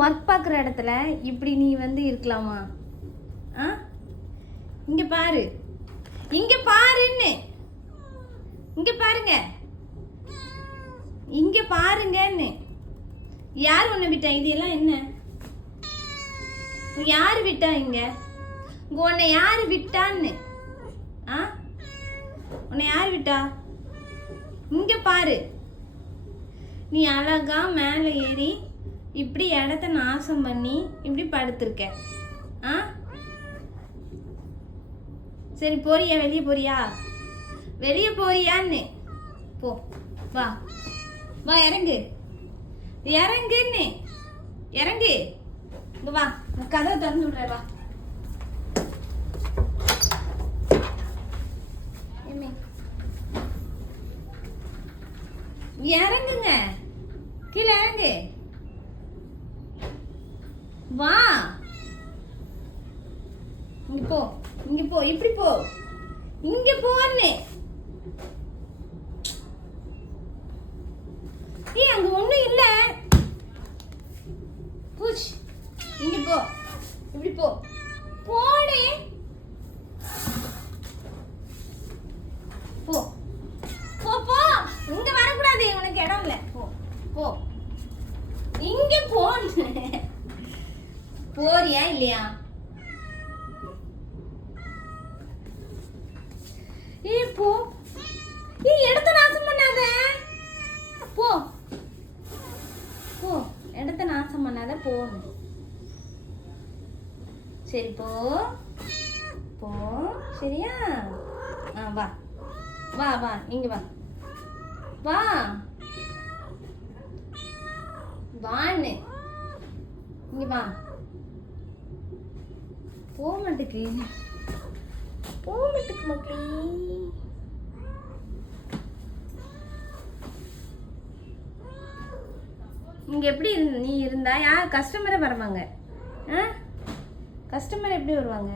Work பார்க்குற இடத்துல இப்படி நீ வந்து இருக்கலாமா? ஆ, இங்கே பாரு, இங்கே பாருன்னு, இங்கே பாருங்க, இங்கே பாருங்கன்னு. யார் உன்னை விட்டா? இதெல்லாம் என்ன? யார் விட்டா? இங்கே உன்னை யார் விட்டான்னு? ஆ, உன்னை யார் விட்டா? இங்கே பாரு, நீ அழகா மேலே ஏறி இப்படி இடத்த நாசம் பண்ணி இப்படி படுத்திருக்க. ஆ, சரி போறியா? வெளியே போறியா? வெளியே போறியான்னு போ. வா வா, இறங்கு, இறங்குன்னு, இறங்கு. இங்க வா, கதவை திறந்து விடுற. வா, இறங்குங்க, கீழே இறங்கு. வா, இங்க போ, இங்க போ, இப்படி போ, இங்க போன்னு. ஏய், அங்க ஒண்ணும் இல்ல. புஷ், இங்க போ, இப்படி போ, போடே, போ போ போ. இங்க வரக்கூடாது, உனக்கு இடம் இல்ல. போ போ, இங்க போ. போறியா இல்லையா? ஏய் போ. ஏய், இடத்த நாசம் பண்ணாத. போ போ, இடத்த நாசம் பண்ணாத. போன்னு. சரி போ போ, சரியா? ஆ, வா வா வா, இங்க வா, வா வான்னு, இங்க வா. போக மாட்டுக்கு, போக மாட்டுக்கு மக்களே. இங்க எப்படி நீ இருந்தா யார் கஸ்டமரே வருவாங்க? கஸ்டமர் எப்படி வருவாங்க?